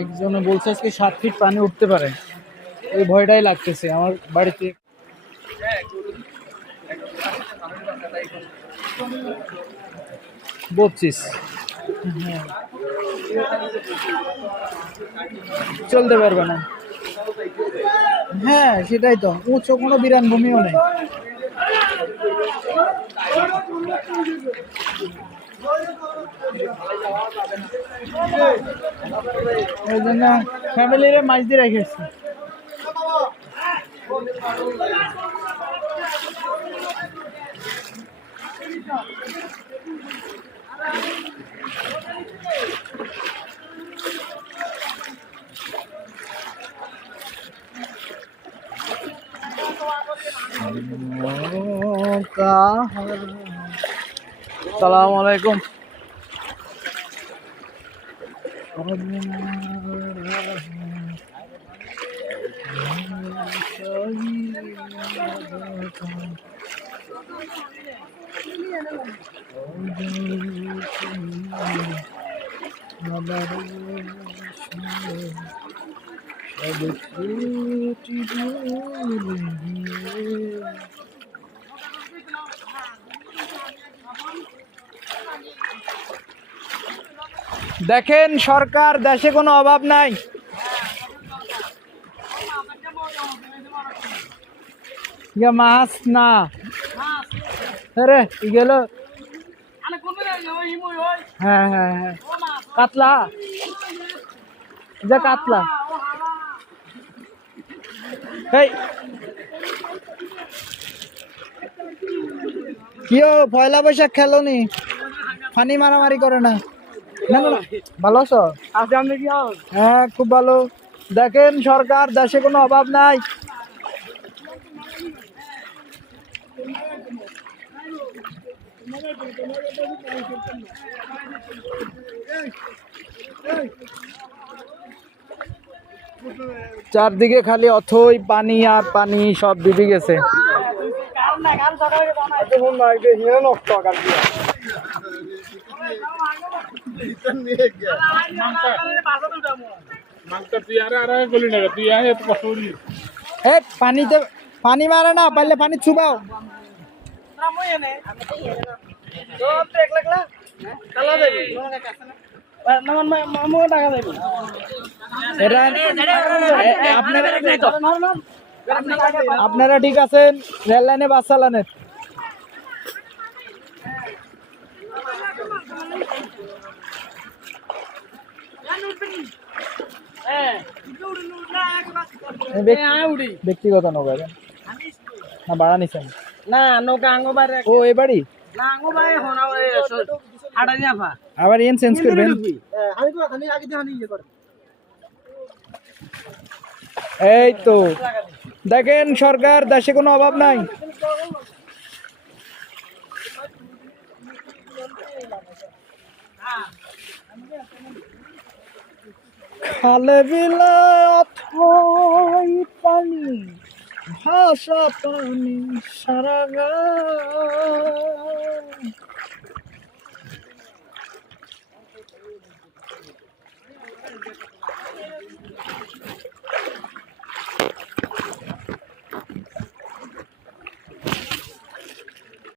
একজনে বলছে আজকে সাত ফিট পানি উঠতে পারে। ওই ভয়টাই লাগতেছে আমার বাড়িতে। বলছিস। চলতে পারবে না। হ্যাঁ সেটাই তো। উঁচু কোনো বিরান ভূমিও নেই। ওই জন্য ফ্যামিলিরে মাছ দিয়ে রেখেছি সালাম আলাইকুম। দেখেন সরকার, দেশে কোনো অভাব নাই। মাছ না। গেল। হ্যাঁ হ্যাঁ হ্যাঁ। কাতলা। যা কাতলা। এই কিও পয়লা বৈশাখ খেলো নি ফানি মারামারি করে না। না না না, ভালো আছো? হ্যাঁ খুব ভালো। দেখেন সরকার দেশে কোনো অভাব নাই। চারদিকে খালি অথই পানি আর পানি সব ডুবে গেছে। পানিতে পানি মারে না পারলে পানি চুবাও আপনারা ঠিক আছেন? রেল লাইনে বাস চালানের? ব্যক্তিগত নৌকা না? ভাড়া নিছেন? না নৌকা আঙ্গ বাইরে ও এ বাড়ি আবার এন চেঞ্জ করবেন? এই তো। দেখেন সরকার দেশে কোনো অভাব নাই। খালে বিলে পানি ভাষা পানি সারা গা